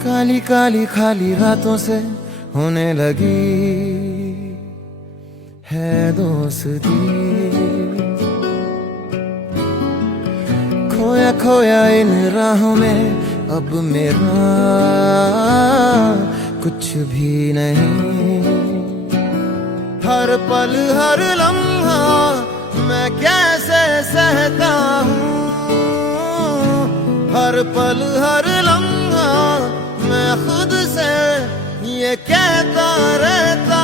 काली काली खाली रातों से होने लगी है दोस्ती। खोया खोया इन राहों में अब मेरा कुछ भी नहीं। हर पल हर लम्हा मैं कैसे सहता हूँ, हर पल हर लम्हा मैं खुद से ये कहता रहता